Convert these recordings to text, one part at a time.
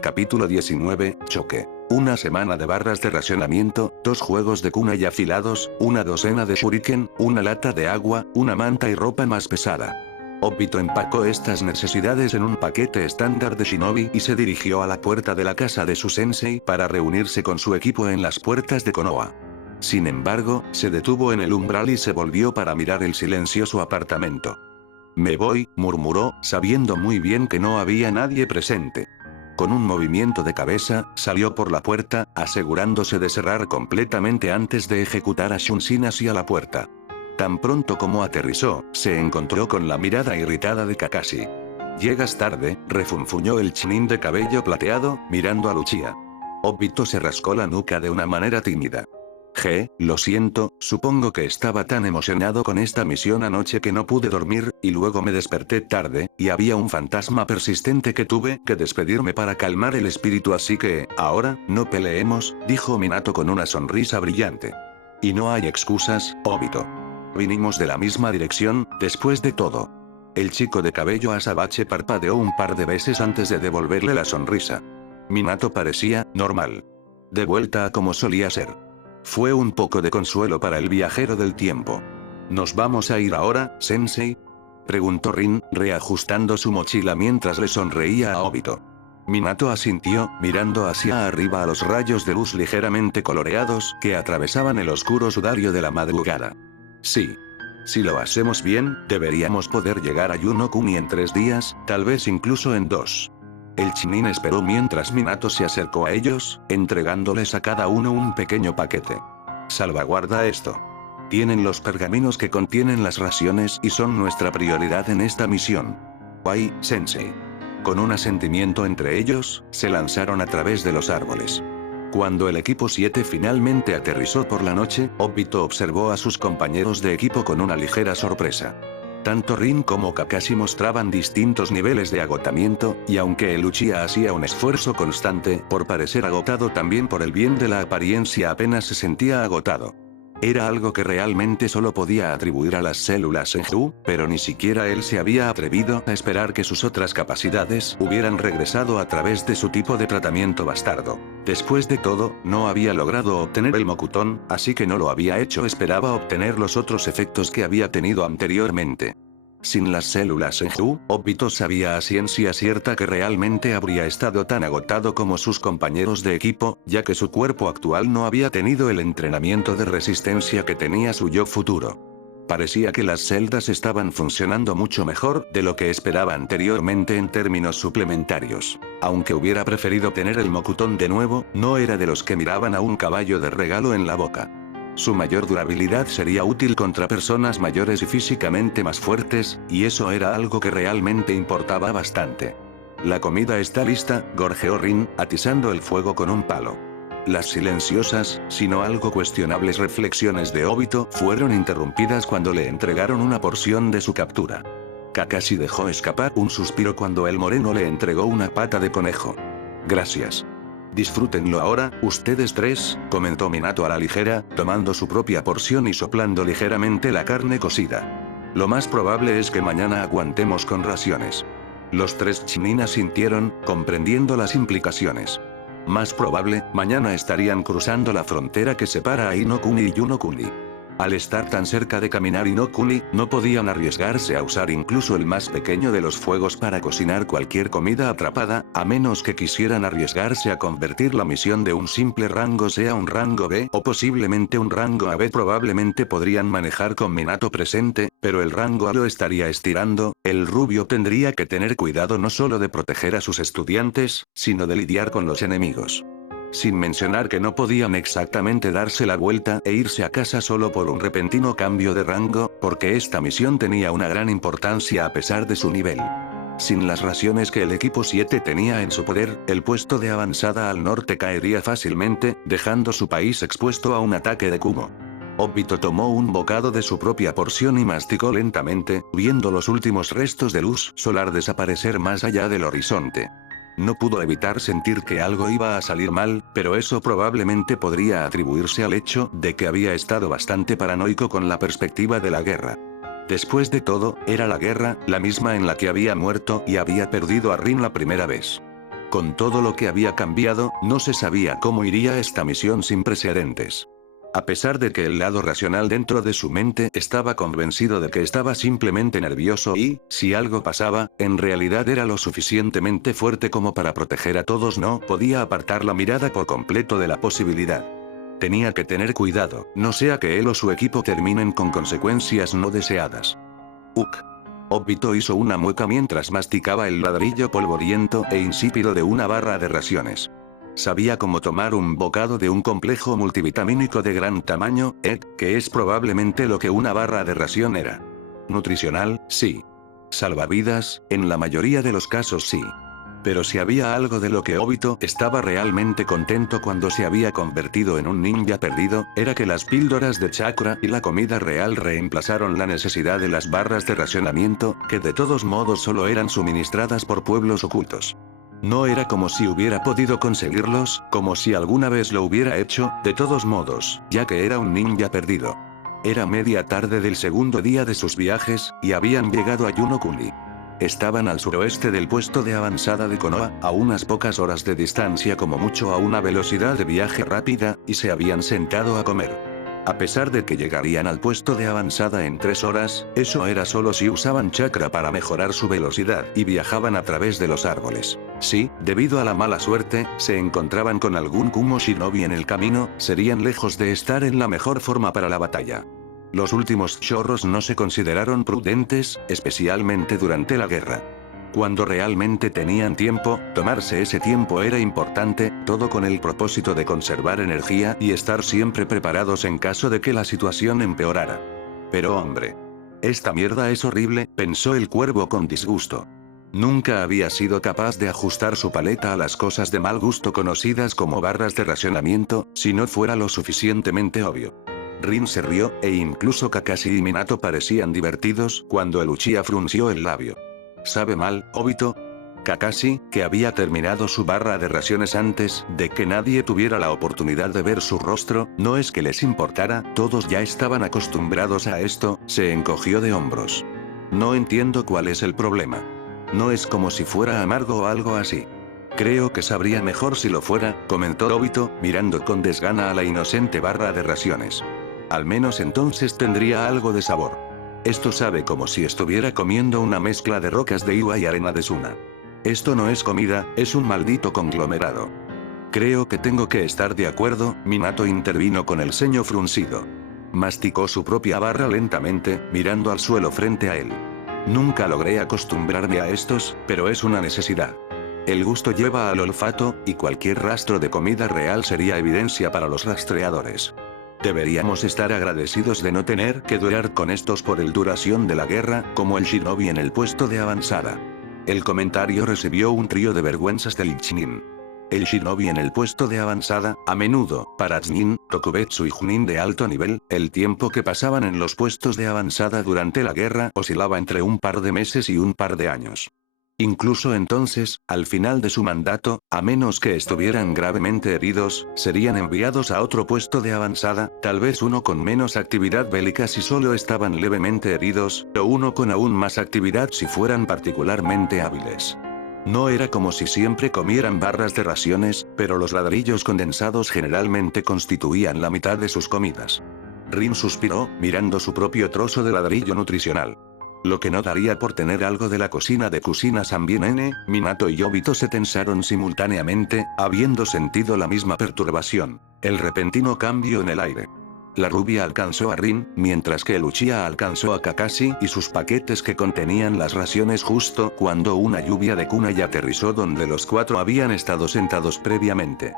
Capítulo 19, Choque. Una semana de barras de racionamiento, 2 juegos de kunai afilados, una docena de shuriken, una lata de agua, una manta y ropa más pesada. Obito empacó estas necesidades en un paquete estándar de shinobi y se dirigió a la puerta de la casa de su sensei para reunirse con su equipo en las puertas de Konoha. Sin embargo, se detuvo en el umbral y se volvió para mirar el silencioso apartamento. Me voy, murmuró, sabiendo muy bien que no había nadie presente. Con un movimiento de cabeza, salió por la puerta, asegurándose de cerrar completamente antes de ejecutar a Shunshin hacia la puerta. Tan pronto como aterrizó, se encontró con la mirada irritada de Kakashi. Llegas tarde, refunfuñó el Chunin de cabello plateado, mirando a Luchia. Obito se rascó la nuca de una manera tímida. Lo siento, supongo que estaba tan emocionado con esta misión anoche que no pude dormir, y luego me desperté tarde, y había un fantasma persistente que tuve que despedirme para calmar el espíritu, así que, ahora, no peleemos, dijo Minato con una sonrisa brillante. Y no hay excusas, Obito. Vinimos de la misma dirección, después de todo. El chico de cabello azabache parpadeó un par de veces antes de devolverle la sonrisa. Minato parecía normal. De vuelta a como solía ser. Fue un poco de consuelo para el viajero del tiempo. ¿Nos vamos a ir ahora, sensei?, preguntó Rin, reajustando su mochila mientras le sonreía a Obito. Minato asintió, mirando hacia arriba a los rayos de luz ligeramente coloreados que atravesaban el oscuro sudario de la madrugada. Sí. Si lo hacemos bien, deberíamos poder llegar a Yuno-Kuni en 3 días, tal vez incluso en 2. El Chunin esperó mientras Minato se acercó a ellos, entregándoles a cada uno un pequeño paquete. Salvaguarda esto. Tienen los pergaminos que contienen las raciones y son nuestra prioridad en esta misión. Wai, sensei. Con un asentimiento entre ellos, se lanzaron a través de los árboles. Cuando el equipo 7 finalmente aterrizó por la noche, Obito observó a sus compañeros de equipo con una ligera sorpresa. Tanto Rin como Kakashi mostraban distintos niveles de agotamiento, y aunque el Uchiha hacía un esfuerzo constante por parecer agotado también por el bien de la apariencia, apenas se sentía agotado. Era algo que realmente solo podía atribuir a las células Senju, pero ni siquiera él se había atrevido a esperar que sus otras capacidades hubieran regresado a través de su tipo de tratamiento bastardo. Después de todo, no había logrado obtener el Mokuton, así que no lo había hecho, esperaba obtener los otros efectos que había tenido anteriormente. Sin las células Senju, Obito sabía a ciencia cierta que realmente habría estado tan agotado como sus compañeros de equipo, ya que su cuerpo actual no había tenido el entrenamiento de resistencia que tenía su yo futuro. Parecía que las celdas estaban funcionando mucho mejor de lo que esperaba anteriormente en términos suplementarios. Aunque hubiera preferido tener el Mokuton de nuevo, no era de los que miraban a un caballo de regalo en la boca. Su mayor durabilidad sería útil contra personas mayores y físicamente más fuertes, y eso era algo que realmente importaba bastante. La comida está lista, gorjeó Rin, atizando el fuego con un palo. Las silenciosas, sino algo cuestionables reflexiones de Obito fueron interrumpidas cuando le entregaron una porción de su captura. Kakashi dejó escapar un suspiro cuando el moreno le entregó una pata de conejo. Gracias. Disfrútenlo ahora, ustedes 3, comentó Minato a la ligera, tomando su propia porción y soplando ligeramente la carne cocida. Lo más probable es que mañana aguantemos con raciones. Los 3 Chunin asintieron, comprendiendo las implicaciones. Más probable, mañana estarían cruzando la frontera que separa a Inokuni y Yunokuni. Al estar tan cerca de caminar Inokuni, no podían arriesgarse a usar incluso el más pequeño de los fuegos para cocinar cualquier comida atrapada, a menos que quisieran arriesgarse a convertir la misión de un simple rango sea un rango B o posiblemente un rango AB. Probablemente podrían manejar con Minato presente, pero el rango A lo estaría estirando. El rubio tendría que tener cuidado no solo de proteger a sus estudiantes, sino de lidiar con los enemigos. Sin mencionar que no podían exactamente darse la vuelta e irse a casa solo por un repentino cambio de rango, porque esta misión tenía una gran importancia a pesar de su nivel. Sin las raciones que el equipo 7 tenía en su poder, el puesto de avanzada al norte caería fácilmente, dejando su país expuesto a un ataque de Kumo. Obito tomó un bocado de su propia porción y masticó lentamente, viendo los últimos restos de luz solar desaparecer más allá del horizonte. No pudo evitar sentir que algo iba a salir mal, pero eso probablemente podría atribuirse al hecho de que había estado bastante paranoico con la perspectiva de la guerra. Después de todo, era la guerra, la misma en la que había muerto y había perdido a Rin la primera vez. Con todo lo que había cambiado, no se sabía cómo iría esta misión sin precedentes. A pesar de que el lado racional dentro de su mente estaba convencido de que estaba simplemente nervioso y, si algo pasaba, en realidad era lo suficientemente fuerte como para proteger a todos, no podía apartar la mirada por completo de la posibilidad. Tenía que tener cuidado, no sea que él o su equipo terminen con consecuencias no deseadas. Uk. Obito hizo una mueca mientras masticaba el ladrillo polvoriento e insípido de una barra de raciones. Sabía cómo tomar un bocado de un complejo multivitamínico de gran tamaño, que es probablemente lo que una barra de ración era. Nutricional, sí. Salvavidas, en la mayoría de los casos sí. Pero si había algo de lo que Obito estaba realmente contento cuando se había convertido en un ninja perdido, era que las píldoras de chakra y la comida real reemplazaron la necesidad de las barras de racionamiento, que de todos modos solo eran suministradas por pueblos ocultos. No era como si hubiera podido conseguirlos, como si alguna vez lo hubiera hecho, de todos modos, ya que era un ninja perdido. Era media tarde del segundo día de sus viajes, y habían llegado a Yunokuni. Estaban al suroeste del puesto de avanzada de Konoha, a unas pocas horas de distancia como mucho a una velocidad de viaje rápida, y se habían sentado a comer. A pesar de que llegarían al puesto de avanzada en 3 horas, eso era solo si usaban chakra para mejorar su velocidad y viajaban a través de los árboles. Si, debido a la mala suerte, se encontraban con algún Kumo Shinobi en el camino, serían lejos de estar en la mejor forma para la batalla. Los últimos chorros no se consideraron prudentes, especialmente durante la guerra. Cuando realmente tenían tiempo, tomarse ese tiempo era importante, todo con el propósito de conservar energía y estar siempre preparados en caso de que la situación empeorara. Pero hombre. Esta mierda es horrible, pensó el cuervo con disgusto. Nunca había sido capaz de ajustar su paleta a las cosas de mal gusto conocidas como barras de racionamiento, si no fuera lo suficientemente obvio. Rin se rió, e incluso Kakashi y Minato parecían divertidos cuando el Uchiha frunció el labio. ¿Sabe mal, Obito? Kakashi, que había terminado su barra de raciones antes de que nadie tuviera la oportunidad de ver su rostro, no es que les importara, todos ya estaban acostumbrados a esto, se encogió de hombros. No entiendo cuál es el problema. No es como si fuera amargo o algo así. Creo que sabría mejor si lo fuera, comentó Obito, mirando con desgana a la inocente barra de raciones. Al menos entonces tendría algo de sabor. Esto sabe como si estuviera comiendo una mezcla de rocas de Iwa y arena de Suna. Esto no es comida, es un maldito conglomerado. Creo que tengo que estar de acuerdo, Minato intervino con el ceño fruncido. Masticó su propia barra lentamente, mirando al suelo frente a él. Nunca logré acostumbrarme a estos, pero es una necesidad. El gusto lleva al olfato, y cualquier rastro de comida real sería evidencia para los rastreadores. Deberíamos estar agradecidos de no tener que durar con estos por el duración de la guerra, como el shinobi en el puesto de avanzada. El comentario recibió un trío de vergüenzas del Ichinin. El shinobi en el puesto de avanzada, a menudo, para Chunin, Tokubetsu y Junin de alto nivel, el tiempo que pasaban en los puestos de avanzada durante la guerra oscilaba entre un par de meses y un par de años. Incluso entonces, al final de su mandato, a menos que estuvieran gravemente heridos, serían enviados a otro puesto de avanzada, tal vez uno con menos actividad bélica si solo estaban levemente heridos, o uno con aún más actividad si fueran particularmente hábiles. No era como si siempre comieran barras de raciones, pero los ladrillos condensados generalmente constituían la mitad de sus comidas. Rin suspiró, mirando su propio trozo de ladrillo nutricional. Lo que no daría por tener algo de la cocina de Kusina Sanbienen, Minato y Obito se tensaron simultáneamente, habiendo sentido la misma perturbación, el repentino cambio en el aire. La rubia alcanzó a Rin, mientras que el Uchiha alcanzó a Kakashi y sus paquetes que contenían las raciones justo cuando una lluvia de kunai aterrizó donde los 4 habían estado sentados previamente.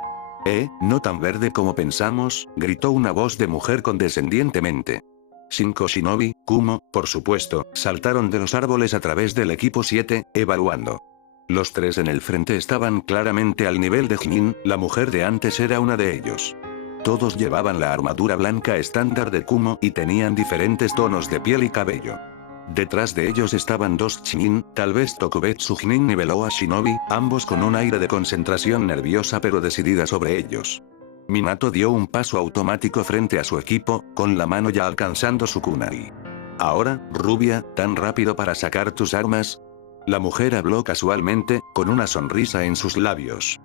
No tan verde como pensamos, gritó una voz de mujer condescendientemente. 5 shinobi, Kumo, por supuesto, saltaron de los árboles a través del equipo 7, evaluando. Los 3 en el frente estaban claramente al nivel de Jinin, la mujer de antes era una de ellos. Todos llevaban la armadura blanca estándar de Kumo y tenían diferentes tonos de piel y cabello. Detrás de ellos estaban 2 Chunin, tal vez Tokubetsu Jinin y Beloa Shinobi, ambos con un aire de concentración nerviosa pero decidida sobre ellos. Minato dio un paso automático frente a su equipo, con la mano ya alcanzando su kunai. Ahora, rubia, ¿tan rápido para sacar tus armas? La mujer habló casualmente, con una sonrisa en sus labios.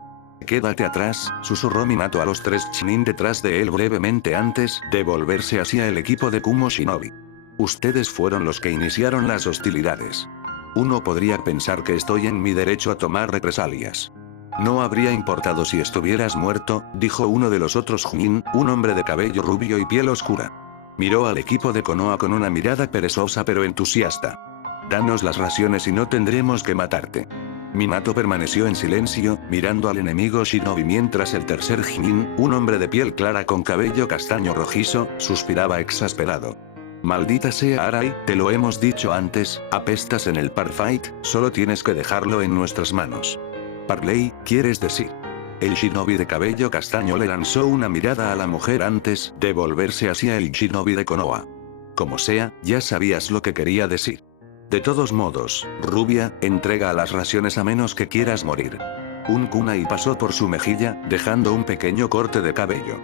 «Quédate atrás», susurró Minato a los 3 Chunin detrás de él brevemente antes de volverse hacia el equipo de Kumo Shinobi. «Ustedes fueron los que iniciaron las hostilidades. Uno podría pensar que estoy en mi derecho a tomar represalias. No habría importado si estuvieras muerto», dijo uno de los otros Chunin, un hombre de cabello rubio y piel oscura. Miró al equipo de Konoha con una mirada perezosa pero entusiasta. «Danos las raciones y no tendremos que matarte». Minato permaneció en silencio, mirando al enemigo Shinobi mientras el tercer Chunin, un hombre de piel clara con cabello castaño rojizo, suspiraba exasperado. «Maldita sea Arai, te lo hemos dicho antes, apestas en el Parfight, solo tienes que dejarlo en nuestras manos». «Parley, ¿quieres decir?». El Shinobi de cabello castaño le lanzó una mirada a la mujer antes de volverse hacia el Shinobi de Konoha. «Como sea, ya sabías lo que quería decir. De todos modos, rubia, entrega las raciones a menos que quieras morir». Un kunai pasó por su mejilla, dejando un pequeño corte de cabello.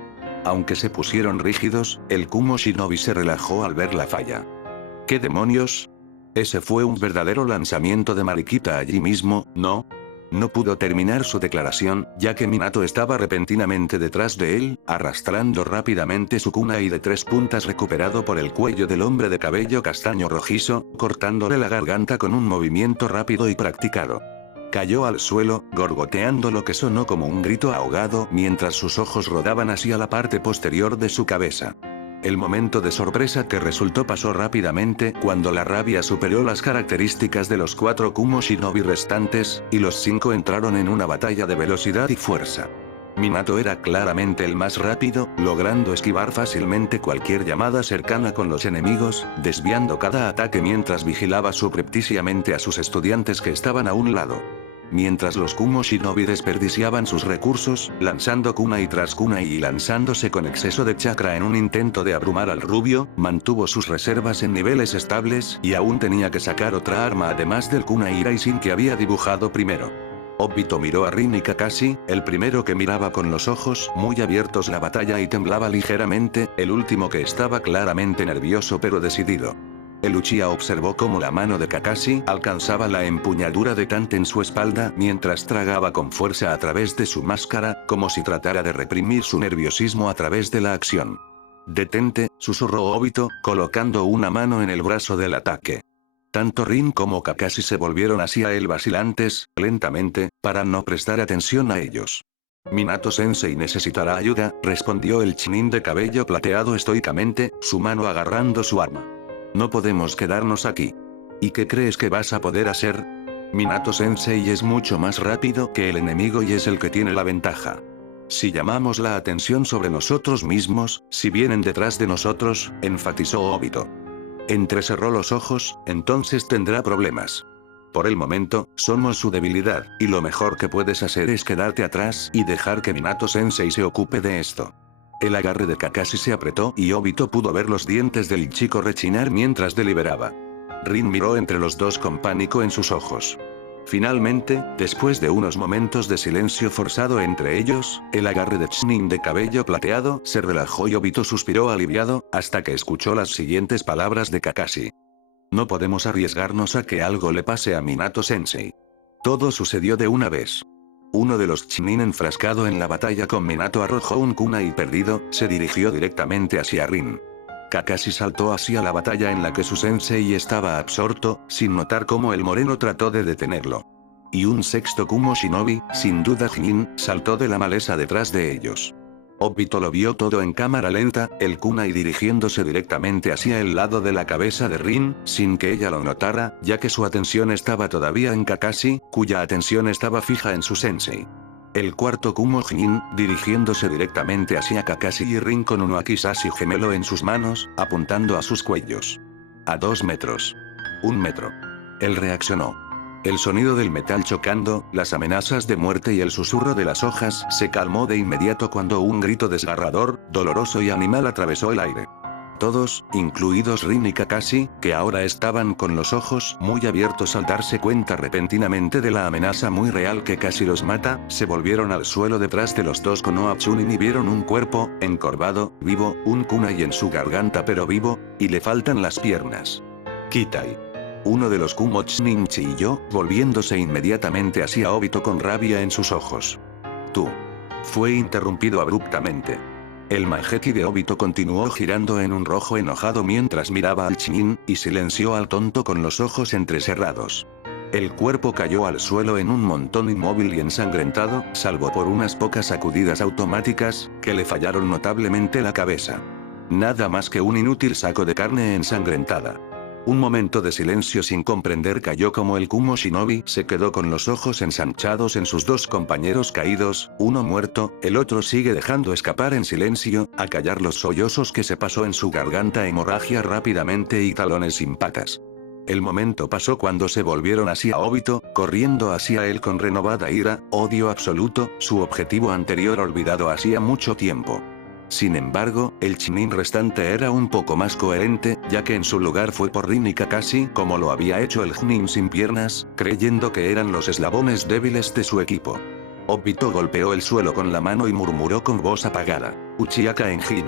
Aunque se pusieron rígidos, el Kumo Shinobi se relajó al ver la falla. ¿Qué demonios? Ese fue un verdadero lanzamiento de mariquita allí mismo, ¿no? No pudo terminar su declaración, ya que Minato estaba repentinamente detrás de él, arrastrando rápidamente su kunai de 3 puntas recuperado por el cuello del hombre de cabello castaño rojizo, cortándole la garganta con un movimiento rápido y practicado. Cayó al suelo, gorgoteando lo que sonó como un grito ahogado mientras sus ojos rodaban hacia la parte posterior de su cabeza. El momento de sorpresa que resultó pasó rápidamente cuando la rabia superó las características de los 4 Kumo Shinobi restantes, y los 5 entraron en una batalla de velocidad y fuerza. Minato era claramente el más rápido, logrando esquivar fácilmente cualquier llamada cercana con los enemigos, desviando cada ataque mientras vigilaba subrepticiamente a sus estudiantes que estaban a un lado. Mientras los Kumo Shinobi desperdiciaban sus recursos, lanzando kunai tras kunai y lanzándose con exceso de chakra en un intento de abrumar al rubio, mantuvo sus reservas en niveles estables y aún tenía que sacar otra arma además del kunai Raishin que había dibujado primero. Obito miró a Rin y Kakashi, el primero que miraba con los ojos muy abiertos la batalla y temblaba ligeramente, el último que estaba claramente nervioso pero decidido. El Uchiha observó cómo la mano de Kakashi alcanzaba la empuñadura de Tante en su espalda mientras tragaba con fuerza a través de su máscara, como si tratara de reprimir su nerviosismo a través de la acción. «Detente», susurró Obito, colocando una mano en el brazo del ataque. Tanto Rin como Kakashi se volvieron hacia él vacilantes, lentamente, para no prestar atención a ellos. «Minato-sensei necesitará ayuda», respondió el Chunin de cabello plateado estoicamente, su mano agarrando su arma. «No podemos quedarnos aquí». «¿Y qué crees que vas a poder hacer?». «Minato-sensei es mucho más rápido que el enemigo y es el que tiene la ventaja. Si llamamos la atención sobre nosotros mismos, si vienen detrás de nosotros», enfatizó Obito. Entrecerró los ojos, «entonces tendrá problemas. Por el momento, somos su debilidad, y lo mejor que puedes hacer es quedarte atrás y dejar que Minato-sensei se ocupe de esto». El agarre de Kakashi se apretó y Obito pudo ver los dientes del chico rechinar mientras deliberaba. Rin miró entre los dos con pánico en sus ojos. Finalmente, después de unos momentos de silencio forzado entre ellos, el agarre de Chunin de cabello plateado se relajó y Obito suspiró aliviado, hasta que escuchó las siguientes palabras de Kakashi. «No podemos arriesgarnos a que algo le pase a Minato-sensei». Todo sucedió de una vez. Uno de los Chunin enfrascado en la batalla con Minato arrojó un kunai perdido, se dirigió directamente hacia Rin. Kakashi saltó hacia la batalla en la que su sensei estaba absorto, sin notar cómo el moreno trató de detenerlo. Y un sexto Kumo Shinobi, sin duda Jin, saltó de la maleza detrás de ellos. Obito lo vio todo en cámara lenta, el kunai dirigiéndose directamente hacia el lado de la cabeza de Rin, sin que ella lo notara, ya que su atención estaba todavía en Kakashi, cuya atención estaba fija en su sensei. El cuarto Kumo Jin, dirigiéndose directamente hacia Kakashi y Rin con un Akisashi gemelo en sus manos, apuntando a sus cuellos. «A 2 metros. 1 metro». Él reaccionó. El sonido del metal chocando, las amenazas de muerte y el susurro de las hojas se calmó de inmediato cuando un grito desgarrador, doloroso y animal atravesó el aire. Todos, incluidos Rin y Kakashi, que ahora estaban con los ojos muy abiertos al darse cuenta repentinamente de la amenaza muy real que casi los mata, se volvieron al suelo detrás de los dos Konoha Chunin y vieron un cuerpo, encorvado, vivo, un kunai en su garganta pero vivo, y le faltan las piernas. «Kitai». uno de los Kumo-Chunin chilló, volviéndose inmediatamente hacia Obito con rabia en sus ojos. Tú. Fue interrumpido abruptamente. El Maiheki de Obito continuó girando en un rojo enojado mientras miraba al Chunin, y silenció al tonto con los ojos entrecerrados. El cuerpo cayó al suelo en un montón inmóvil y ensangrentado, salvo por unas pocas sacudidas automáticas, que le fallaron notablemente la cabeza. Nada más que un inútil saco de carne ensangrentada. Un momento de silencio sin comprender cayó como el Kumo Shinobi se quedó con los ojos ensanchados en sus dos compañeros caídos, uno muerto, el otro sigue dejando escapar en silencio, a callar los sollozos que se pasó en su garganta hemorragia rápidamente y talones sin patas. El momento pasó cuando se volvieron hacia Obito, corriendo hacia él con renovada ira, odio absoluto, su objetivo anterior olvidado hacía mucho tiempo. Sin embargo, el Chunin restante era un poco más coherente, ya que en su lugar fue por Rin y Kakashi como lo había hecho el Chunin sin piernas, creyendo que eran los eslabones débiles de su equipo. Obito golpeó el suelo con la mano y murmuró con voz apagada: Uchiha Kaenjin.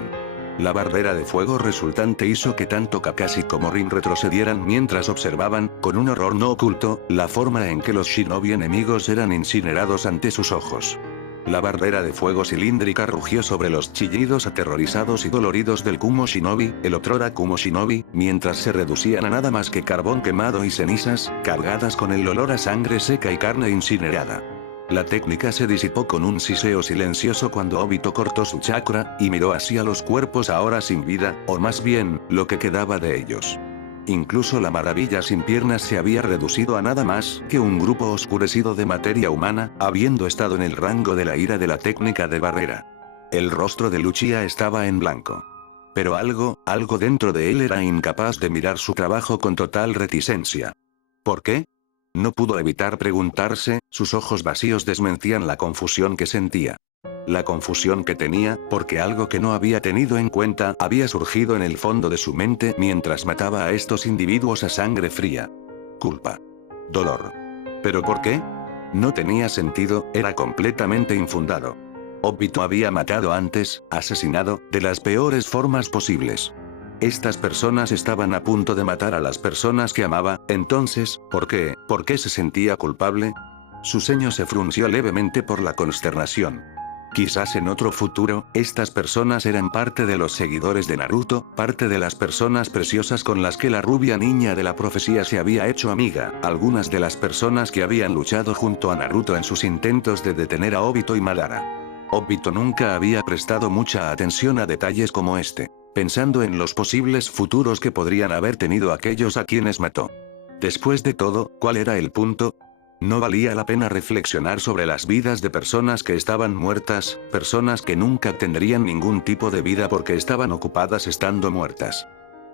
La barrera de fuego resultante hizo que tanto Kakashi como Rin retrocedieran mientras observaban, con un horror no oculto, la forma en que los shinobi enemigos eran incinerados ante sus ojos. La barrera de fuego cilíndrica rugió sobre los chillidos aterrorizados y doloridos del Kumo Shinobi, el otrora Kumo Shinobi, mientras se reducían a nada más que carbón quemado y cenizas, cargadas con el olor a sangre seca y carne incinerada. La técnica se disipó con un siseo silencioso cuando Obito cortó su chakra, y miró hacia los cuerpos ahora sin vida, o más bien, lo que quedaba de ellos. Incluso la maravilla sin piernas se había reducido a nada más que un grupo oscurecido de materia humana, habiendo estado en el rango de la ira de la técnica de barrera. El rostro de Uchiha estaba en blanco. Pero algo dentro de él era incapaz de mirar su trabajo con total reticencia. ¿Por qué? No pudo evitar preguntarse, sus ojos vacíos desmentían la confusión que sentía. La confusión que tenía, porque algo que no había tenido en cuenta había surgido en el fondo de su mente mientras mataba a estos individuos a sangre fría. Culpa. Dolor. ¿Pero por qué? No tenía sentido, era completamente infundado. Obito había matado antes, asesinado, de las peores formas posibles. Estas personas estaban a punto de matar a las personas que amaba, entonces, ¿por qué? ¿Por qué se sentía culpable? Su ceño se frunció levemente por la consternación. Quizás en otro futuro, estas personas eran parte de los seguidores de Naruto, parte de las personas preciosas con las que la rubia niña de la profecía se había hecho amiga, algunas de las personas que habían luchado junto a Naruto en sus intentos de detener a Obito y Madara. Obito nunca había prestado mucha atención a detalles como este, pensando en los posibles futuros que podrían haber tenido aquellos a quienes mató. Después de todo, ¿cuál era el punto? No valía la pena reflexionar sobre las vidas de personas que estaban muertas, personas que nunca tendrían ningún tipo de vida porque estaban ocupadas estando muertas.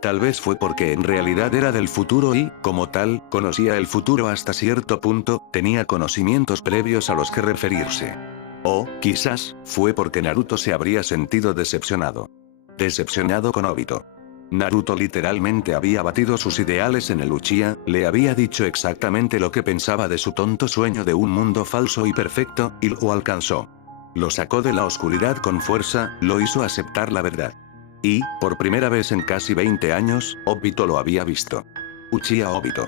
Tal vez fue porque en realidad era del futuro y, como tal, conocía el futuro hasta cierto punto, tenía conocimientos previos a los que referirse. O, quizás, fue porque Naruto se habría sentido decepcionado. Decepcionado con Obito. Naruto literalmente había batido sus ideales en el Uchiha, le había dicho exactamente lo que pensaba de su tonto sueño de un mundo falso y perfecto, y lo alcanzó. Lo sacó de la oscuridad con fuerza, lo hizo aceptar la verdad. Y, por primera vez en casi 20 años, Obito lo había visto. Uchiha Obito.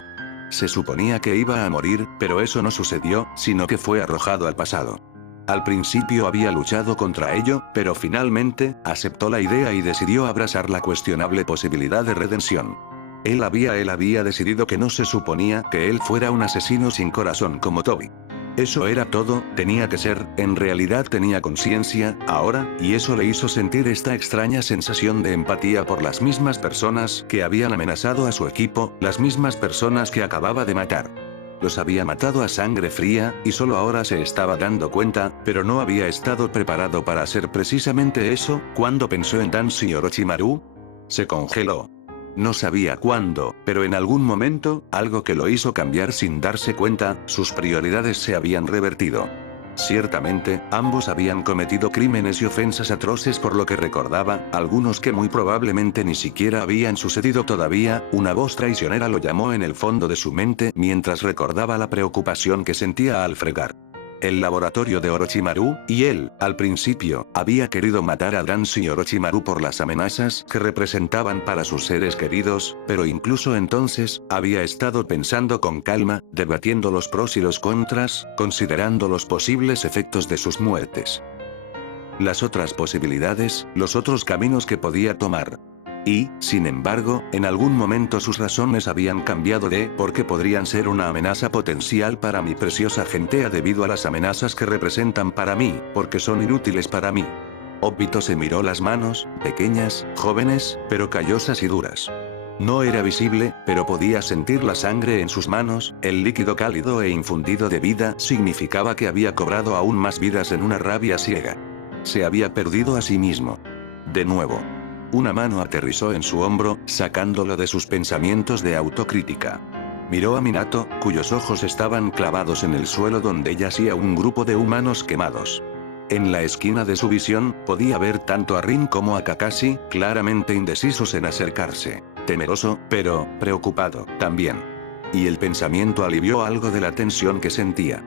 Se suponía que iba a morir, pero eso no sucedió, sino que fue arrojado al pasado. Al principio había luchado contra ello, pero finalmente, aceptó la idea y decidió abrazar la cuestionable posibilidad de redención. Él había decidido que no se suponía que él fuera un asesino sin corazón como Tobi. Eso era todo, tenía que ser, en realidad tenía conciencia, ahora, y eso le hizo sentir esta extraña sensación de empatía por las mismas personas que habían amenazado a su equipo, las mismas personas que acababa de matar. Los había matado a sangre fría, y solo ahora se estaba dando cuenta, pero no había estado preparado para hacer precisamente eso, cuando pensó en Danshi Orochimaru. Se congeló. No sabía cuándo, pero en algún momento, algo que lo hizo cambiar sin darse cuenta, sus prioridades se habían revertido. Ciertamente, ambos habían cometido crímenes y ofensas atroces por lo que recordaba, algunos que muy probablemente ni siquiera habían sucedido todavía, una voz traicionera lo llamó en el fondo de su mente mientras recordaba la preocupación que sentía al fregar. el laboratorio de Orochimaru, y él, al principio, había querido matar a Danzo y Orochimaru por las amenazas que representaban para sus seres queridos, pero incluso entonces, había estado pensando con calma, debatiendo los pros y los contras, considerando los posibles efectos de sus muertes. Las otras posibilidades, los otros caminos que podía tomar. Y, sin embargo, en algún momento sus razones habían cambiado porque podrían ser una amenaza potencial para mi preciosa gentea debido a las amenazas que representan para mí, porque son inútiles para mí. Obito se miró las manos, pequeñas, jóvenes, pero callosas y duras. No era visible, pero podía sentir la sangre en sus manos, el líquido cálido e infundido de vida significaba que había cobrado aún más vidas en una rabia ciega. Se había perdido a sí mismo. De nuevo. Una mano aterrizó en su hombro, sacándolo de sus pensamientos de autocrítica. Miró a Minato, cuyos ojos estaban clavados en el suelo donde yacía un grupo de humanos quemados. En la esquina de su visión, podía ver tanto a Rin como a Kakashi, claramente indecisos en acercarse. Temeroso, pero preocupado, también. Y el pensamiento alivió algo de la tensión que sentía.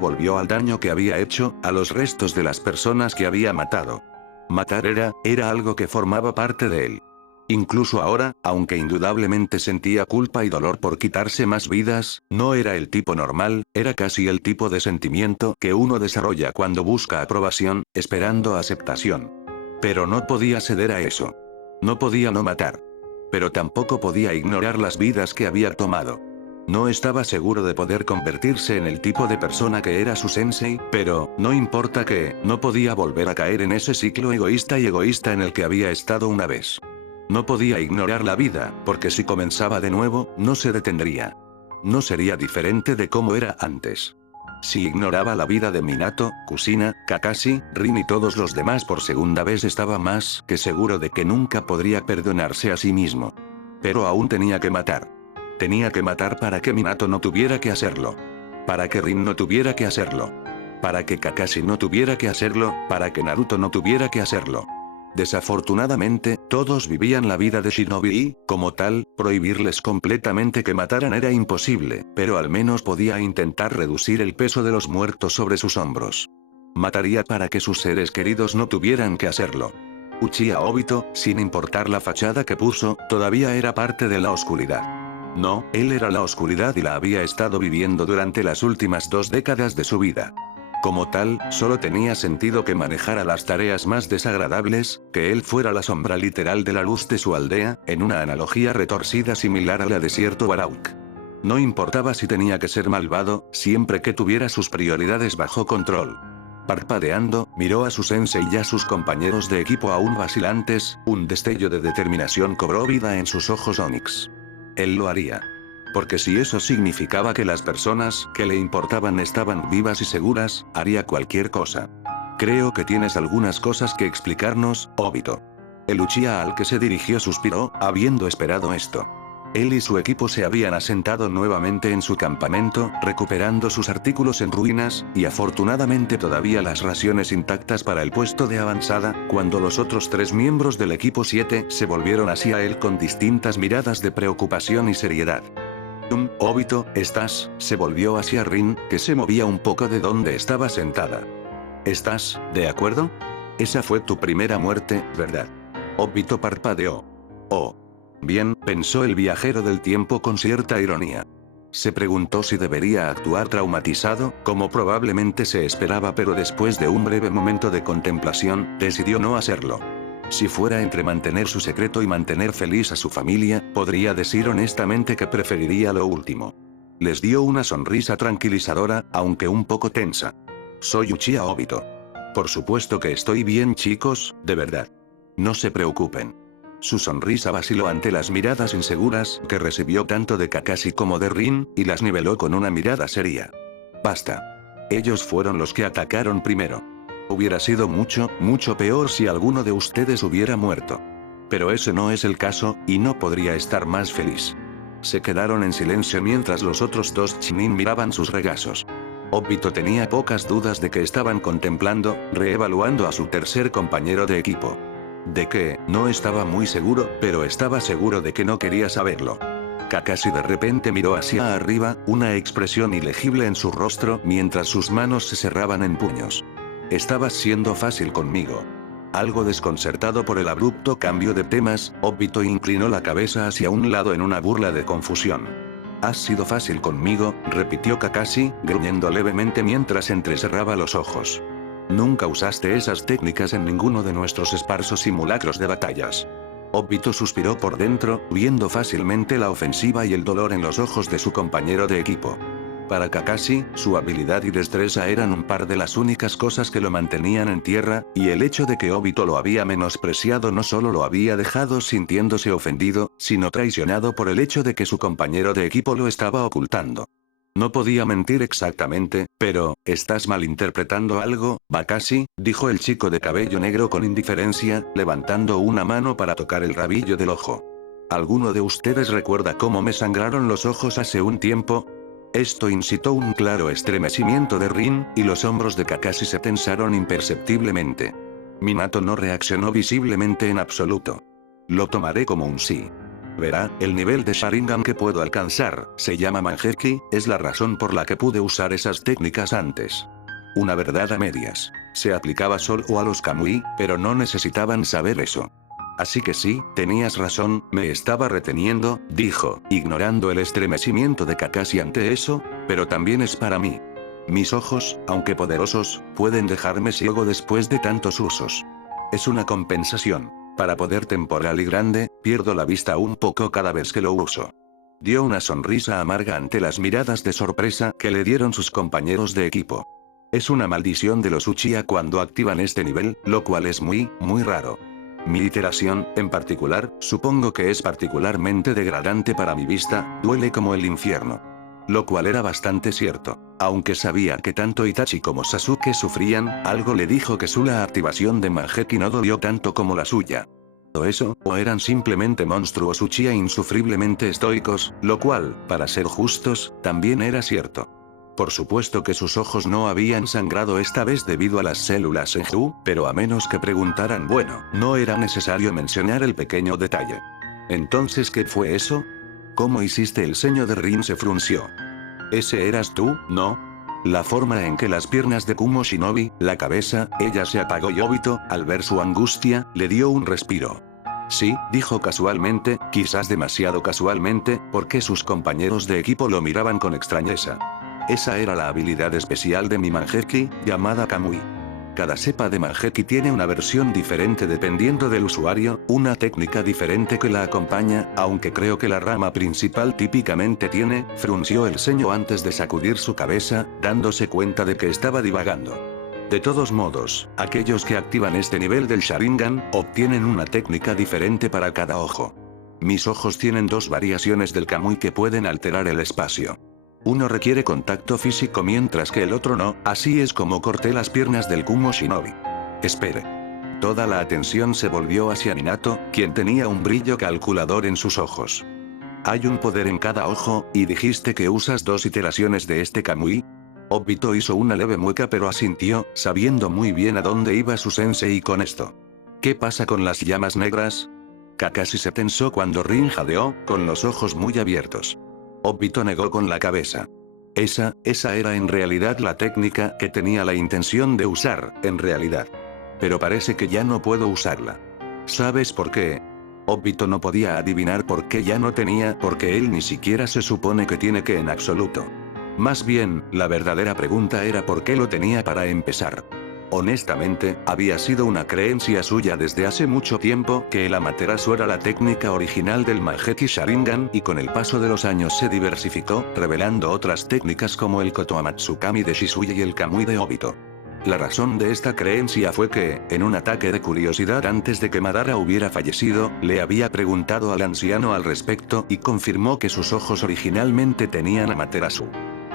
Volvió al daño que había hecho, a los restos de las personas que había matado. Matar era algo que formaba parte de él. Incluso ahora, aunque indudablemente sentía culpa y dolor por quitarse más vidas, no era el tipo normal, era casi el tipo de sentimiento que uno desarrolla cuando busca aprobación, esperando aceptación. Pero no podía ceder a eso. No podía no matar. Pero tampoco podía ignorar las vidas que había tomado. No estaba seguro de poder convertirse en el tipo de persona que era su sensei, pero, no importa que, no podía volver a caer en ese ciclo egoísta y egoísta en el que había estado una vez. No podía ignorar la vida, porque si comenzaba de nuevo, no se detendría. No sería diferente de cómo era antes. Si ignoraba la vida de Minato, Kushina, Kakashi, Rin y todos los demás por segunda vez estaba más que seguro de que nunca podría perdonarse a sí mismo. Pero aún tenía que matar. Tenía que matar para que Minato no tuviera que hacerlo. Para que Rin no tuviera que hacerlo. Para que Kakashi no tuviera que hacerlo, para que Naruto no tuviera que hacerlo. Desafortunadamente, todos vivían la vida de Shinobi y, como tal, prohibirles completamente que mataran era imposible, pero al menos podía intentar reducir el peso de los muertos sobre sus hombros. Mataría para que sus seres queridos no tuvieran que hacerlo. Uchiha Obito, sin importar la fachada que puso, todavía era parte de la oscuridad. No, él era la oscuridad y la había estado viviendo durante las últimas 2 décadas de su vida. Como tal, solo tenía sentido que manejara las tareas más desagradables, que él fuera la sombra literal de la luz de su aldea, en una analogía retorcida similar a la de cierto Barauk. No importaba si tenía que ser malvado, siempre que tuviera sus prioridades bajo control. Parpadeando, miró a su sensei y a sus compañeros de equipo aún vacilantes, un destello de determinación cobró vida en sus ojos Onix. Él lo haría. Porque si eso significaba que las personas que le importaban estaban vivas y seguras, haría cualquier cosa. Creo que tienes algunas cosas que explicarnos, Obito. El Uchiha al que se dirigió suspiró, habiendo esperado esto. Él y su equipo se habían asentado nuevamente en su campamento, recuperando sus artículos en ruinas, y afortunadamente todavía las raciones intactas para el puesto de avanzada, cuando los otros 3 miembros del equipo 7 se volvieron hacia él con distintas miradas de preocupación y seriedad. Obito, ¿estás? Se volvió hacia Rin, que se movía un poco de donde estaba sentada. ¿Estás, de acuerdo? Esa fue tu primera muerte, ¿verdad? Obito parpadeó. Oh. Bien, pensó el viajero del tiempo con cierta ironía. Se preguntó si debería actuar traumatizado, como probablemente se esperaba, pero después de un breve momento de contemplación, decidió no hacerlo. Si fuera entre mantener su secreto y mantener feliz a su familia, podría decir honestamente que preferiría lo último. Les dio una sonrisa tranquilizadora, aunque un poco tensa. Soy Uchiha Obito. Por supuesto que estoy bien, chicos, de verdad. No se preocupen. Su sonrisa vaciló ante las miradas inseguras que recibió tanto de Kakashi como de Rin, y las niveló con una mirada seria. Basta. Ellos fueron los que atacaron primero. Hubiera sido mucho, mucho peor si alguno de ustedes hubiera muerto. Pero ese no es el caso, y no podría estar más feliz. Se quedaron en silencio mientras los otros 2 Chunin miraban sus regazos. Obito tenía pocas dudas de que estaban contemplando, reevaluando a su tercer compañero de equipo. De que, no estaba muy seguro, pero estaba seguro de que no quería saberlo. Kakashi de repente miró hacia arriba, una expresión ilegible en su rostro mientras sus manos se cerraban en puños. Estabas siendo fácil conmigo. Algo desconcertado por el abrupto cambio de temas, Obito inclinó la cabeza hacia un lado en una burla de confusión. «Has sido fácil conmigo», repitió Kakashi, gruñendo levemente mientras entrecerraba los ojos. «Nunca usaste esas técnicas en ninguno de nuestros esparsos simulacros de batallas». Obito suspiró por dentro, viendo fácilmente la ofensiva y el dolor en los ojos de su compañero de equipo. Para Kakashi, su habilidad y destreza eran un par de las únicas cosas que lo mantenían en tierra, y el hecho de que Obito lo había menospreciado no solo lo había dejado sintiéndose ofendido, sino traicionado por el hecho de que su compañero de equipo lo estaba ocultando. No podía mentir exactamente, pero, ¿estás malinterpretando algo, Kakashi?, dijo el chico de cabello negro con indiferencia, levantando una mano para tocar el rabillo del ojo. ¿Alguno de ustedes recuerda cómo me sangraron los ojos hace un tiempo? Esto incitó un claro estremecimiento de Rin, y los hombros de Kakashi se tensaron imperceptiblemente. Minato no reaccionó visiblemente en absoluto. Lo tomaré como un sí. Verá, el nivel de Sharingan que puedo alcanzar, se llama Manheki, es la razón por la que pude usar esas técnicas antes. Una verdad a medias. Se aplicaba solo a los Kamui, pero no necesitaban saber eso. Así que sí, tenías razón, me estaba reteniendo, dijo, ignorando el estremecimiento de Kakashi ante eso, pero también es para mí. Mis ojos, aunque poderosos, pueden dejarme ciego después de tantos usos. Es una compensación. Para poder temporal y grande, pierdo la vista un poco cada vez que lo uso. Dio una sonrisa amarga ante las miradas de sorpresa que le dieron sus compañeros de equipo. Es una maldición de los Uchiha cuando activan este nivel, lo cual es muy raro. Mi iteración, en particular, supongo que es particularmente degradante para mi vista, duele como el infierno. Lo cual era bastante cierto. Aunque sabía que tanto Itachi como Sasuke sufrían, algo le dijo que su activación de Manheki no dolió tanto como la suya. O eso, o eran simplemente monstruos Uchiha insufriblemente estoicos, lo cual, para ser justos, también era cierto. Por supuesto que sus ojos no habían sangrado esta vez debido a las células Senju, pero a menos que preguntaran no era necesario mencionar el pequeño detalle. Entonces, ¿qué fue eso? ¿Cómo hiciste? El ceño de Rin se frunció. ¿Ese eras tú, no? La forma en que las piernas de Kumo Shinobi, la cabeza, ella se apagó y Obito, al ver su angustia, le dio un respiro. Sí, dijo casualmente, quizás demasiado casualmente, porque sus compañeros de equipo lo miraban con extrañeza. Esa era la habilidad especial de mi Manheki, llamada Kamui. Cada cepa de Manheki tiene una versión diferente dependiendo del usuario, una técnica diferente que la acompaña, aunque creo que la rama principal típicamente tiene, frunció el ceño antes de sacudir su cabeza, dándose cuenta de que estaba divagando. De todos modos, aquellos que activan este nivel del Sharingan, obtienen una técnica diferente para cada ojo. Mis ojos tienen dos variaciones del Kamui que pueden alterar el espacio. Uno requiere contacto físico mientras que el otro no, así es como corté las piernas del Kumo Shinobi. Espere. Toda la atención se volvió hacia Minato, quien tenía un brillo calculador en sus ojos. Hay un poder en cada ojo, y dijiste que usas dos iteraciones de este Kamui. Obito hizo una leve mueca pero asintió, sabiendo muy bien a dónde iba su sensei con esto. ¿Qué pasa con las llamas negras? Kakashi se tensó cuando Rin jadeó, con los ojos muy abiertos. Obito negó con la cabeza. Esa era en realidad la técnica que tenía la intención de usar, en realidad. Pero parece que ya no puedo usarla. ¿Sabes por qué? Obito no podía adivinar por qué ya no tenía, porque él ni siquiera se supone que tiene que en absoluto. Más bien, la verdadera pregunta era por qué lo tenía para empezar. Honestamente, había sido una creencia suya desde hace mucho tiempo que el Amaterasu era la técnica original del Manheki Sharingan y con el paso de los años se diversificó, revelando otras técnicas como el Kotoamatsukami de Shizuya y el Kamui de Obito. La razón de esta creencia fue que, en un ataque de curiosidad antes de que Madara hubiera fallecido, le había preguntado al anciano al respecto y confirmó que sus ojos originalmente tenían Amaterasu.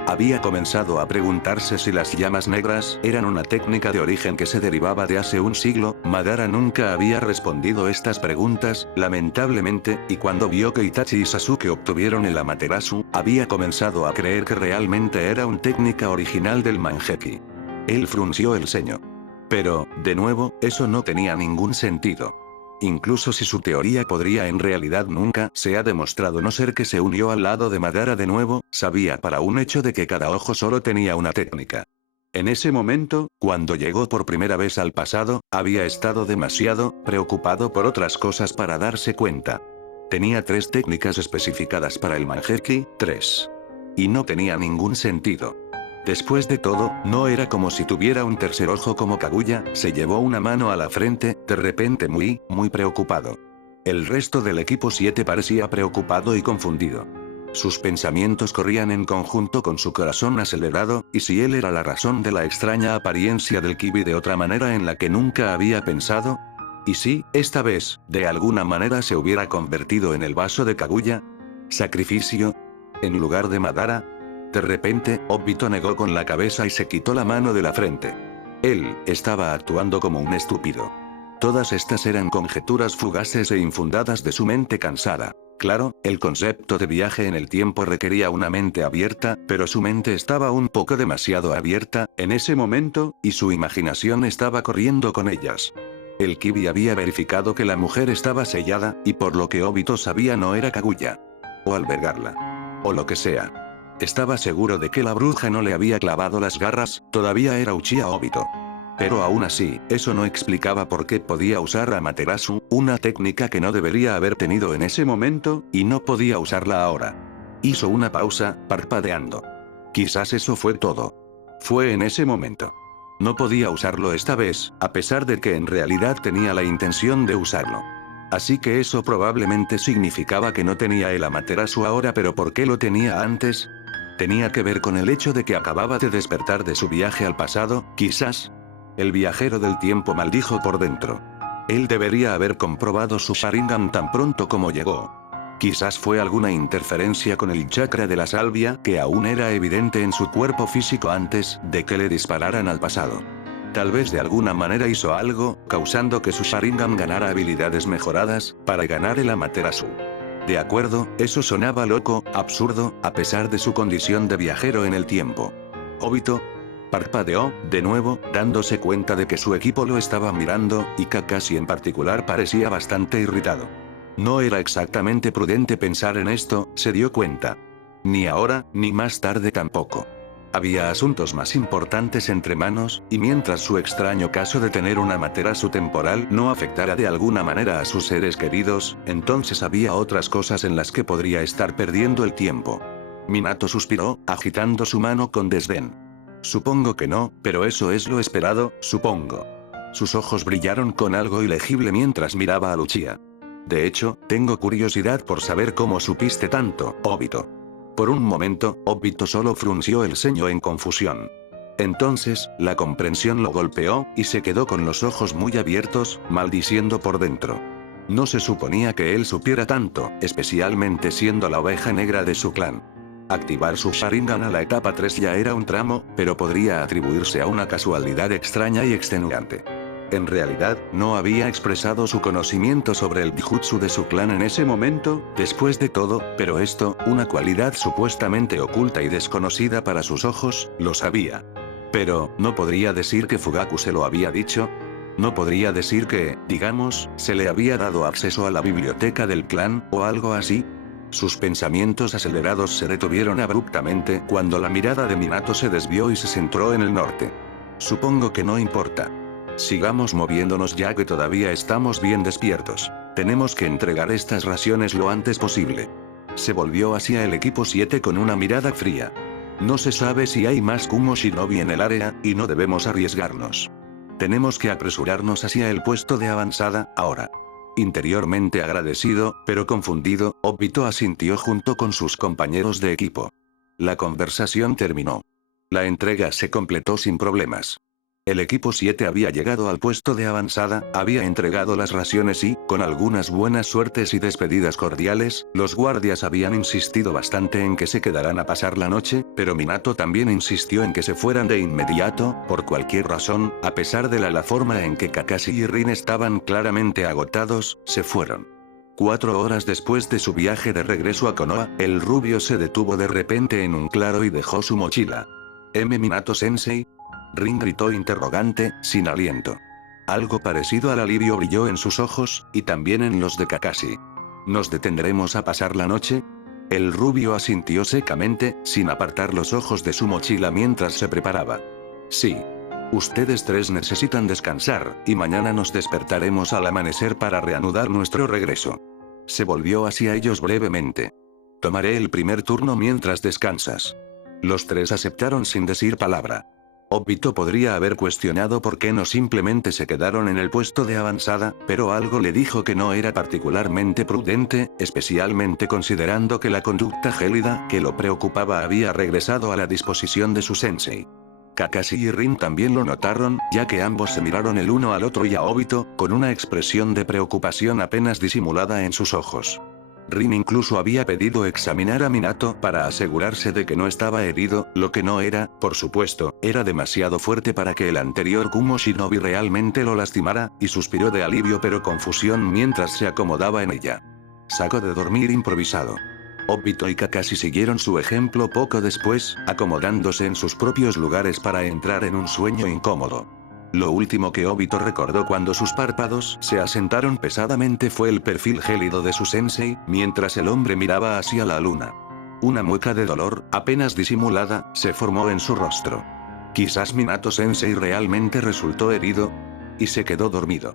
Había comenzado a preguntarse si las llamas negras eran una técnica de origen que se derivaba de hace un siglo. Madara nunca había respondido estas preguntas, lamentablemente, y cuando vio que Itachi y Sasuke obtuvieron el Amaterasu, había comenzado a creer que realmente era una técnica original del Manheki. Él frunció el ceño. Pero, de nuevo, eso no tenía ningún sentido. Incluso si su teoría podría en realidad nunca se ha demostrado no ser que se unió al lado de Madara de nuevo, sabía para un hecho de que cada ojo solo tenía una técnica. En ese momento, cuando llegó por primera vez al pasado, había estado demasiado preocupado por otras cosas para darse cuenta. Tenía 3 técnicas especificadas para el Mangekyou, 3. Y no tenía ningún sentido. Después de todo, no era como si tuviera un tercer ojo como Kaguya, se llevó una mano a la frente, de repente muy preocupado. El resto del equipo 7 parecía preocupado y confundido. Sus pensamientos corrían en conjunto con su corazón acelerado, y si él era la razón de la extraña apariencia del Kibi de otra manera en la que nunca había pensado. ¿Y si, esta vez, de alguna manera se hubiera convertido en el vaso de Kaguya? ¿Sacrificio? ¿En lugar de Madara? De repente, Obito negó con la cabeza y se quitó la mano de la frente. Él estaba actuando como un estúpido. Todas estas eran conjeturas fugaces e infundadas de su mente cansada. Claro, el concepto de viaje en el tiempo requería una mente abierta, pero su mente estaba un poco demasiado abierta, en ese momento, y su imaginación estaba corriendo con ellas. El Kibi había verificado que la mujer estaba sellada, y por lo que Obito sabía no era Kaguya. O albergarla. O lo que sea. Estaba seguro de que la bruja no le había clavado las garras, todavía era Uchiha Obito. Pero aún así, eso no explicaba por qué podía usar Amaterasu, una técnica que no debería haber tenido en ese momento, y no podía usarla ahora. Hizo una pausa, parpadeando. Quizás eso fue todo. Fue en ese momento. No podía usarlo esta vez, a pesar de que en realidad tenía la intención de usarlo. Así que eso probablemente significaba que no tenía el Amaterasu ahora, pero ¿por qué lo tenía antes? Tenía que ver con el hecho de que acababa de despertar de su viaje al pasado, quizás. El viajero del tiempo maldijo por dentro. Él debería haber comprobado su Sharingan tan pronto como llegó. Quizás fue alguna interferencia con el chakra de la salvia que aún era evidente en su cuerpo físico antes de que le dispararan al pasado. Tal vez de alguna manera hizo algo, causando que su Sharingan ganara habilidades mejoradas, para ganar el Amaterasu. De acuerdo, eso sonaba loco, absurdo, a pesar de su condición de viajero en el tiempo. Obito parpadeó, de nuevo, dándose cuenta de que su equipo lo estaba mirando, y Kakashi en particular parecía bastante irritado. No era exactamente prudente pensar en esto, se dio cuenta. Ni ahora, ni más tarde tampoco. Había asuntos más importantes entre manos, y mientras su extraño caso de tener una Amaterasu temporal no afectara de alguna manera a sus seres queridos, entonces había otras cosas en las que podría estar perdiendo el tiempo. Minato suspiró, agitando su mano con desdén. Supongo que no, pero eso es lo esperado, supongo. Sus ojos brillaron con algo ilegible mientras miraba a Uchiha. De hecho, tengo curiosidad por saber cómo supiste tanto, Obito. Por un momento, Obito solo frunció el ceño en confusión. Entonces, la comprensión lo golpeó, y se quedó con los ojos muy abiertos, maldiciendo por dentro. No se suponía que él supiera tanto, especialmente siendo la oveja negra de su clan. Activar su Sharingan a la etapa 3 ya era un tramo, pero podría atribuirse a una casualidad extraña y extenuante. En realidad, no había expresado su conocimiento sobre el Bijutsu de su clan en ese momento, después de todo, pero esto, una cualidad supuestamente oculta y desconocida para sus ojos, lo sabía. Pero, ¿no podría decir que Fugaku se lo había dicho? ¿No podría decir que, digamos, se le había dado acceso a la biblioteca del clan, o algo así? Sus pensamientos acelerados se detuvieron abruptamente cuando la mirada de Minato se desvió y se centró en el norte. Supongo que no importa. Sigamos moviéndonos ya que todavía estamos bien despiertos. Tenemos que entregar estas raciones lo antes posible. Se volvió hacia el equipo 7 con una mirada fría. No se sabe si hay más Kumo Shinobi en el área, y no debemos arriesgarnos. Tenemos que apresurarnos hacia el puesto de avanzada, ahora. Interiormente agradecido, pero confundido, Obito asintió junto con sus compañeros de equipo. La conversación terminó. La entrega se completó sin problemas. El equipo 7 había llegado al puesto de avanzada, había entregado las raciones y, con algunas buenas suertes y despedidas cordiales, los guardias habían insistido bastante en que se quedaran a pasar la noche, pero Minato también insistió en que se fueran de inmediato, por cualquier razón, a pesar de la forma en que Kakashi y Rin estaban claramente agotados, se fueron. 4 horas después de su viaje de regreso a Konoha, el rubio se detuvo de repente en un claro y dejó su mochila. ¿Minato-sensei? Rin gritó interrogante, sin aliento. Algo parecido al alivio brilló en sus ojos, y también en los de Kakashi. ¿Nos detendremos a pasar la noche? El rubio asintió secamente, sin apartar los ojos de su mochila mientras se preparaba. Sí. Ustedes tres necesitan descansar, y mañana nos despertaremos al amanecer para reanudar nuestro regreso. Se volvió hacia ellos brevemente. Tomaré el primer turno mientras descansas. Los tres aceptaron sin decir palabra. Obito podría haber cuestionado por qué no simplemente se quedaron en el puesto de avanzada, pero algo le dijo que no era particularmente prudente, especialmente considerando que la conducta gélida que lo preocupaba había regresado a la disposición de su sensei. Kakashi y Rin también lo notaron, ya que ambos se miraron el uno al otro y a Obito, con una expresión de preocupación apenas disimulada en sus ojos. Rin incluso había pedido examinar a Minato para asegurarse de que no estaba herido, lo que no era, por supuesto, era demasiado fuerte para que el anterior Kumo Shinobi realmente lo lastimara, y suspiró de alivio pero confusión mientras se acomodaba en ella. Saco de dormir improvisado. Obito y Kakashi siguieron su ejemplo poco después, acomodándose en sus propios lugares para entrar en un sueño incómodo. Lo último que Obito recordó cuando sus párpados se asentaron pesadamente fue el perfil gélido de su sensei, mientras el hombre miraba hacia la luna. Una mueca de dolor, apenas disimulada, se formó en su rostro. Quizás Minato sensei realmente resultó herido, y se quedó dormido.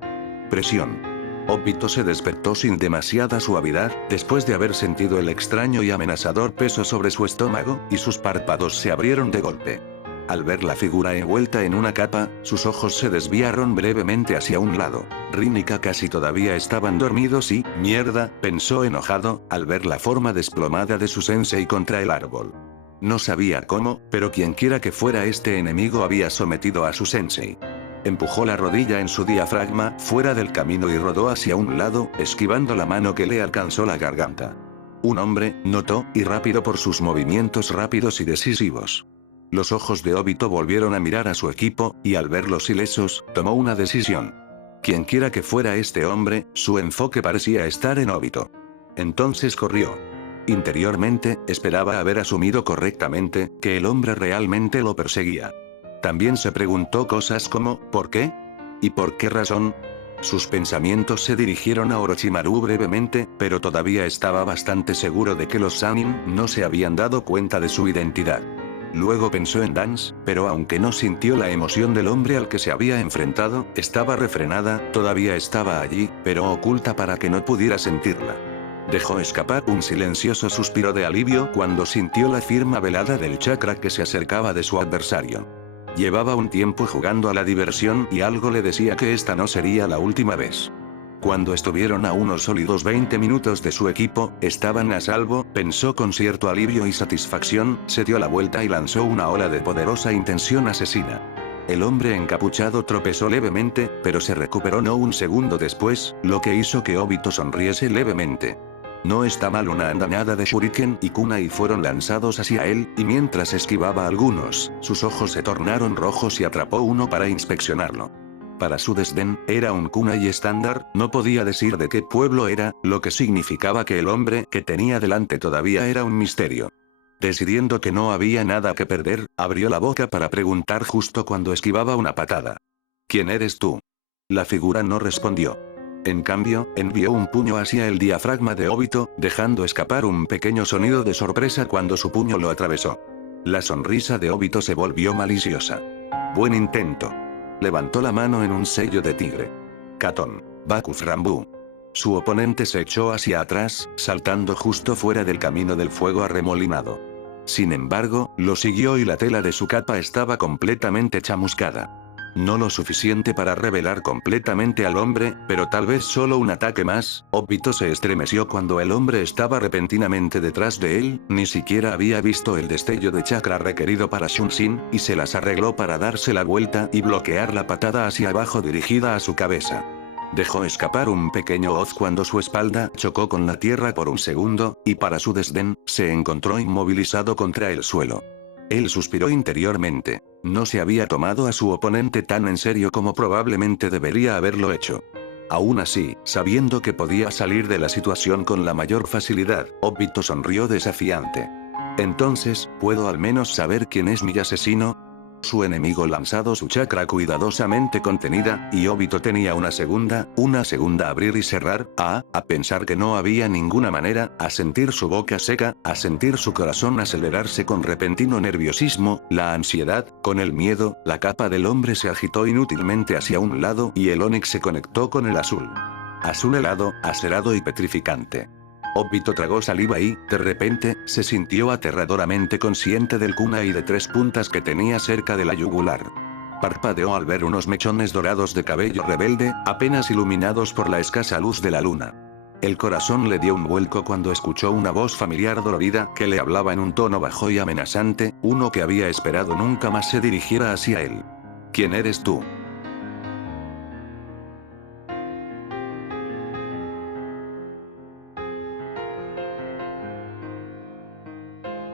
Presión. Obito se despertó sin demasiada suavidad, después de haber sentido el extraño y amenazador peso sobre su estómago, y sus párpados se abrieron de golpe. Al ver la figura envuelta en una capa, sus ojos se desviaron brevemente hacia un lado. Rin y Kakashi todavía estaban dormidos y, mierda, pensó enojado, al ver la forma desplomada de su sensei contra el árbol. No sabía cómo, pero quienquiera que fuera este enemigo había sometido a su sensei. Empujó la rodilla en su diafragma, fuera del camino y rodó hacia un lado, esquivando la mano que le alcanzó la garganta. Un hombre, notó, y rápido por sus movimientos rápidos y decisivos. Los ojos de Obito volvieron a mirar a su equipo, y al verlos ilesos, tomó una decisión. Quienquiera que fuera este hombre, su enfoque parecía estar en Obito. Entonces corrió. Interiormente, esperaba haber asumido correctamente, que el hombre realmente lo perseguía. También se preguntó cosas como, ¿por qué? ¿Y por qué razón? Sus pensamientos se dirigieron a Orochimaru brevemente, pero todavía estaba bastante seguro de que los Sannin no se habían dado cuenta de su identidad. Luego pensó en Dance, pero aunque no sintió la emoción del hombre al que se había enfrentado, estaba refrenada, todavía estaba allí, pero oculta para que no pudiera sentirla. Dejó escapar un silencioso suspiro de alivio cuando sintió la firma velada del chakra que se acercaba de su adversario. Llevaba un tiempo jugando a la diversión y algo le decía que esta no sería la última vez. Cuando estuvieron a unos sólidos 20 minutos de su equipo, estaban a salvo, pensó con cierto alivio y satisfacción, se dio la vuelta y lanzó una ola de poderosa intención asesina. El hombre encapuchado tropezó levemente, pero se recuperó no un segundo después, lo que hizo que Obito sonriese levemente. No está mal, una andanada de shuriken y kunai fueron lanzados hacia él, y mientras esquivaba algunos, sus ojos se tornaron rojos y atrapó uno para inspeccionarlo. Para su desdén, era un kunai estándar, no podía decir de qué pueblo era, lo que significaba que el hombre que tenía delante todavía era un misterio. Decidiendo que no había nada que perder, abrió la boca para preguntar justo cuando esquivaba una patada. ¿Quién eres tú? La figura no respondió. En cambio, envió un puño hacia el diafragma de Obito, dejando escapar un pequeño sonido de sorpresa cuando su puño lo atravesó. La sonrisa de Obito se volvió maliciosa. Buen intento. Levantó la mano en un sello de tigre. Katon. Bakufu. Su oponente se echó hacia atrás, saltando justo fuera del camino del fuego arremolinado. Sin embargo, lo siguió y la tela de su capa estaba completamente chamuscada. No lo suficiente para revelar completamente al hombre, pero tal vez solo un ataque más. Obito se estremeció cuando el hombre estaba repentinamente detrás de él, ni siquiera había visto el destello de chakra requerido para Shunshin, y se las arregló para darse la vuelta y bloquear la patada hacia abajo dirigida a su cabeza. Dejó escapar un pequeño hoz cuando su espalda chocó con la tierra por un segundo, y para su desdén, se encontró inmovilizado contra el suelo. Él suspiró interiormente. No se había tomado a su oponente tan en serio como probablemente debería haberlo hecho. Aún así, sabiendo que podía salir de la situación con la mayor facilidad, Obito sonrió desafiante. Entonces, ¿puedo al menos saber quién es mi asesino? Su enemigo lanzado su chakra cuidadosamente contenida, y Obito tenía una segunda abrir y cerrar, a pensar que no había ninguna manera, a sentir su boca seca, a sentir su corazón acelerarse con repentino nerviosismo, la ansiedad, con el miedo, la capa del hombre se agitó inútilmente hacia un lado y el ónix se conectó con el azul. Azul helado, acerado y petrificante. Obito tragó saliva y, de repente, se sintió aterradoramente consciente del kunai de 3 puntas que tenía cerca de la yugular. Parpadeó al ver unos mechones dorados de cabello rebelde, apenas iluminados por la escasa luz de la luna. El corazón le dio un vuelco cuando escuchó una voz familiar dolorida que le hablaba en un tono bajo y amenazante, uno que había esperado nunca más se dirigiera hacia él. ¿Quién eres tú?